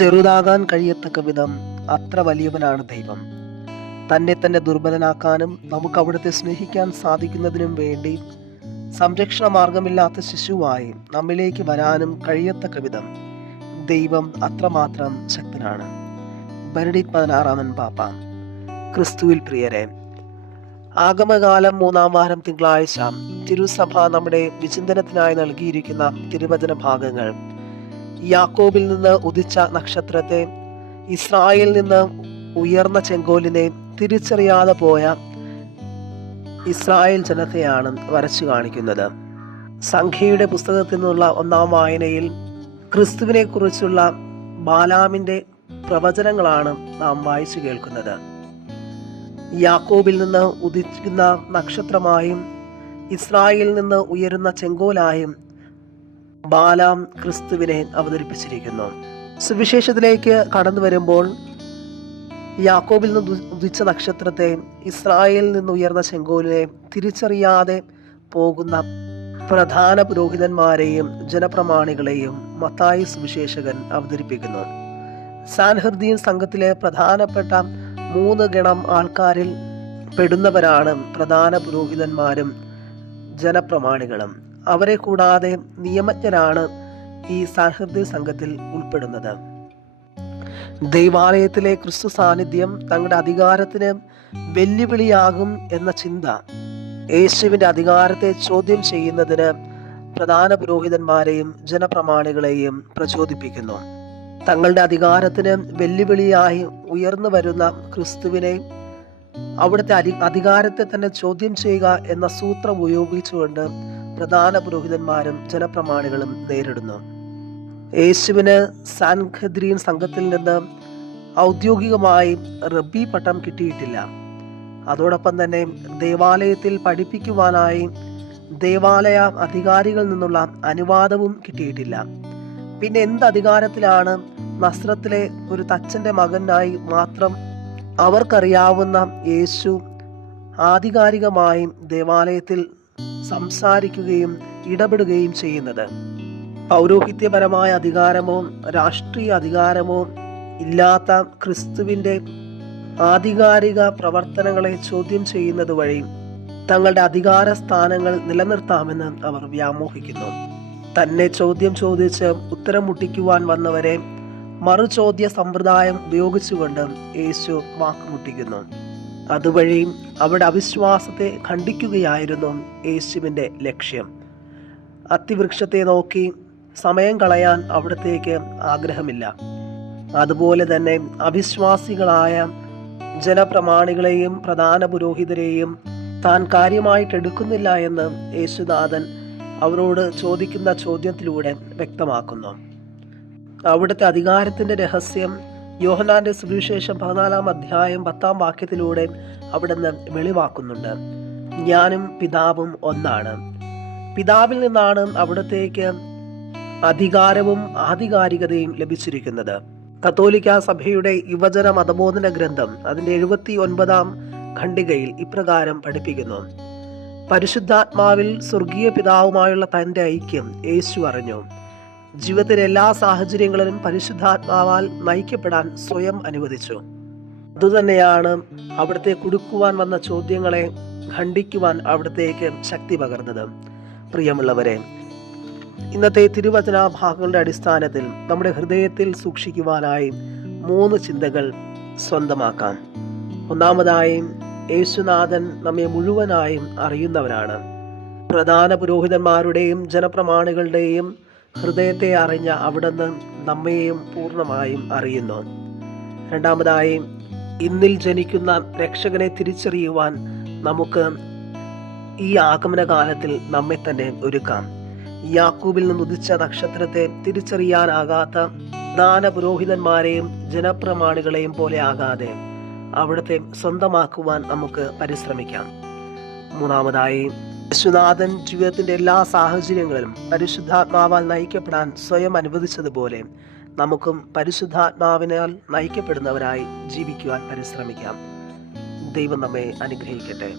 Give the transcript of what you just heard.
ചെറുതാകാൻ കഴിയത്തക്ക വിധം അത്ര വലിയവനാണ് ദൈവം. തന്നെ തന്നെ ദുർബലനാക്കാനും നമുക്ക് അവിടുത്തെ സ്നേഹിക്കാൻ സാധിക്കുന്നതിനും വേണ്ടി സംരക്ഷണ മാർഗമില്ലാത്ത ശിശുവായി നമ്മിലേക്ക് വരാനും കഴിയത്തക്ക വിധം ദൈവം അത്രമാത്രം ശക്തനാണ്. ബെനഡിക് പതിനാറാമൻ പാപ്പ ക്രിസ്തുവിൽ പ്രിയരെ ആഗമകാലം മൂന്നാം വാരം തിങ്കളാഴ്ച തിരുസഭ നമ്മുടെ വിചിന്തനത്തിനായി നൽകിയിരിക്കുന്ന തിരുവചന ഭാഗങ്ങൾ യാക്കോബിൽ നിന്ന് ഉദിച്ച നക്ഷത്രത്തെ ഇസ്രായേലിൽ നിന്ന് ഉയർന്ന ചെങ്കോലിനെ തിരിച്ചറിയാതെ പോയ ഇസ്രായേൽ ജനത്തെയാണ് വരച്ചു കാണിക്കുന്നത്. സംഖ്യയുടെ പുസ്തകത്തിൽ നിന്നുള്ള ഒന്നാം വായനയിൽ ക്രിസ്തുവിനെ കുറിച്ചുള്ള ബാലാമിന്റെ പ്രവചനങ്ങളാണ് നാം വായിച്ചു കേൾക്കുന്നത്. യാക്കോബിൽ നിന്ന് ഉദിക്കുന്ന നക്ഷത്രമായും ഇസ്രായേലിൽ നിന്ന് ഉയരുന്ന ചെങ്കോലായും ബാലാം ക്രിസ്തുവിനെ അവതരിപ്പിച്ചിരിക്കുന്നു. സുവിശേഷത്തിലേക്ക് കടന്നു വരുമ്പോൾ യാക്കോബിൽ നിന്ന് ഉദിച്ച നക്ഷത്രത്തെ ഇസ്രായേലിൽ നിന്ന് ഉയർന്ന ചെങ്കോലിനെ തിരിച്ചറിയാതെ പോകുന്ന പ്രധാന പുരോഹിതന്മാരെയും ജനപ്രമാണികളെയും മത്തായി സുവിശേഷകൻ അവതരിപ്പിക്കുന്നു. സാൻഹൃദീൻ സംഘത്തിലെ പ്രധാനപ്പെട്ട മൂന്ന് ഗണം ആൾക്കാരിൽ പെടുന്നവരാണ് പ്രധാന പുരോഹിതന്മാരും ജനപ്രമാണികളും. അവരെ കൂടാതെ നിയമജ്ഞനാണ് ഈ സാൻഹൃദീൻ സംഘത്തിൽ ഉൾപ്പെടുന്നത്. ദൈവാലയത്തിലെ ക്രിസ്തു സാന്നിധ്യം തങ്ങളുടെ അധികാരത്തിന് വെല്ലുവിളിയാകും എന്ന ചിന്ത യേശുവിന്റെ അധികാരത്തെ ചോദ്യം ചെയ്യുന്നതിന് പ്രധാന പുരോഹിതന്മാരെയും ജനപ്രമാണികളെയും പ്രചോദിപ്പിക്കുന്നു. തങ്ങളുടെ അധികാരത്തിന് വെല്ലുവിളിയായി ഉയർന്നു വരുന്ന ക്രിസ്തുവിനെ അവിടുത്തെ അധി അധികാരത്തെ തന്നെ ചോദ്യം ചെയ്യുക എന്ന സൂത്രം ഉപയോഗിച്ചുകൊണ്ട് പ്രധാന പുരോഹിതന്മാരും ജനപ്രമാണികളും നേരിടുന്നു. യേശുവിന് സാൻഖദ്രീൻ സംഘത്തിൽ നിന്ന് ഔദ്യോഗികമായി റബ്ബി പട്ടം കിട്ടിയിട്ടില്ല. അതോടൊപ്പം തന്നെ ദേവാലയത്തിൽ പഠിപ്പിക്കുവാനായി ദേവാലയ അധികാരികളിൽ നിന്നുള്ള അനുവാദവും കിട്ടിയിട്ടില്ല. പിന്നെ എന്ത് അധികാരത്തിലാണ് നസ്രത്തിലെ ഒരു തച്ചന്റെ മകനായി മാത്രം അവർക്കറിയാവുന്ന യേശു ആധികാരികമായും ദേവാലയത്തിൽ സംസാരിക്കുകയും ഇടപെടുകയും ചെയ്യുന്നത്. പൗരോഹിത്യപരമായ അധികാരമോ രാഷ്ട്രീയ അധികാരമോ ഇല്ലാത്ത ക്രിസ്തുവിന്റെ ആധികാരിക പ്രവർത്തനങ്ങളെ ചോദ്യം ചെയ്യുന്നത് വഴി തങ്ങളുടെ അധികാര സ്ഥാനങ്ങൾ നിലനിർത്താമെന്ന് അവർ വ്യാമോഹിക്കുന്നു. തന്നെ ചോദ്യം ചോദിച്ച് ഉത്തരം മുട്ടിക്കുവാൻ വന്നവരെ മറുചോദ്യ സമ്പ്രദായം ഉപയോഗിച്ചുകൊണ്ട് യേശു വാക്കുമുട്ടിക്കുന്നു. അതുവഴി അവരുടെ അവിശ്വാസത്തെ ഖണ്ഡിക്കുകയായിരുന്നു യേശുവിന്റെ ലക്ഷ്യം. അത്തിവൃക്ഷത്തെ നോക്കി സമയം കളയാൻ അവിടത്തേക്ക് ആഗ്രഹമില്ല. അതുപോലെ തന്നെ അവിശ്വാസികളായ ജനപ്രമാണികളെയും പ്രധാന പുരോഹിതരെയും താൻ കാര്യമായിട്ടെടുക്കുന്നില്ല എന്ന് യേശുനാഥൻ അവരോട് ചോദിക്കുന്ന ചോദ്യത്തിലൂടെ വ്യക്തമാക്കുന്നു. അവിടുത്തെ അധികാരത്തിന്റെ രഹസ്യം യോഹനാന്റെ സുവിശേഷം പതിനാലാം അധ്യായം പത്താം വാക്യത്തിലൂടെ അവിടുന്ന് വെളിവാക്കുന്നുണ്ട്. ഞാനും പിതാവും ഒന്നാണ്. പിതാവിൽ നിന്നാണ് അവിടത്തേക്ക് അധികാരവും ആധികാരികതയും ലഭിച്ചിരിക്കുന്നത്. കത്തോലിക്ക സഭയുടെ യുവജന മതബോധന ഗ്രന്ഥം അതിന്റെ എഴുപത്തി ഒൻപതാം ഖണ്ഡികയിൽ ഇപ്രകാരം പഠിപ്പിക്കുന്നു. പരിശുദ്ധാത്മാവിൽ സ്വർഗീയ പിതാവുമായുള്ള തന്റെ ഐക്യം യേശു അറിഞ്ഞു. ജീവിതത്തിലെ എല്ലാ സാഹചര്യങ്ങളിലും പരിശുദ്ധാത്മാവാൽ നയിക്കപ്പെടാൻ സ്വയം അനുവദിച്ചു. അതുതന്നെയാണ് അവിടുത്തെ കുടുക്കുവാൻ വന്ന ചോദ്യങ്ങളെ ഖണ്ഡിക്കുവാൻ അവിടത്തേക്ക് ശക്തി പകർന്നത്. പ്രിയമുള്ളവരെ ഇന്നത്തെ തിരുവചന ഭാഗങ്ങളുടെ അടിസ്ഥാനത്തിൽ നമ്മുടെ ഹൃദയത്തിൽ സൂക്ഷിക്കുവാനായി മൂന്ന് ചിന്തകൾ സ്വന്തമാക്കാം. ഒന്നാമതായി യേശുനാഥൻ നമ്മെ മുഴുവനായും അറിയുന്നവനാണ്. പ്രധാന പുരോഹിതന്മാരുടെയും ജനപ്രമാണികളുടെയും ഹൃദയത്തെ അറിഞ്ഞ അവിടുന്ന് നമ്മയെയും പൂർണമായും അറിയുന്നു. രണ്ടാമതായി ഇന്നിൽ ജനിക്കുന്ന രക്ഷകനെ തിരിച്ചറിയുവാൻ നമുക്ക് ഈ ആഗമന കാലത്തിൽ നമ്മെ തന്നെ ഒരുക്കാം. യാക്കൂബിൽ നിന്ന് ഉദിച്ച നക്ഷത്രത്തെ തിരിച്ചറിയാനാകാത്ത ദാന പുരോഹിതന്മാരെയും ജനപ്രമാണികളെയും പോലെ ആകാതെ അവിടുത്തെ സ്വന്തമാക്കുവാൻ നമുക്ക് പരിശ്രമിക്കാം. മൂന്നാമതായി യേശുനാഥൻ ജീവിതത്തിന്റെ എല്ലാ സാഹചര്യങ്ങളിലും പരിശുദ്ധാത്മാവാൽ നയിക്കപ്പെടാൻ സ്വയം അനുവദിച്ചതുപോലെ നമുക്കും പരിശുദ്ധാത്മാവിനാൽ നയിക്കപ്പെടുന്നവരായി ജീവിക്കുവാൻ പരിശ്രമിക്കാം. ദൈവം നമ്മെ അനുഗ്രഹിക്കട്ടെ.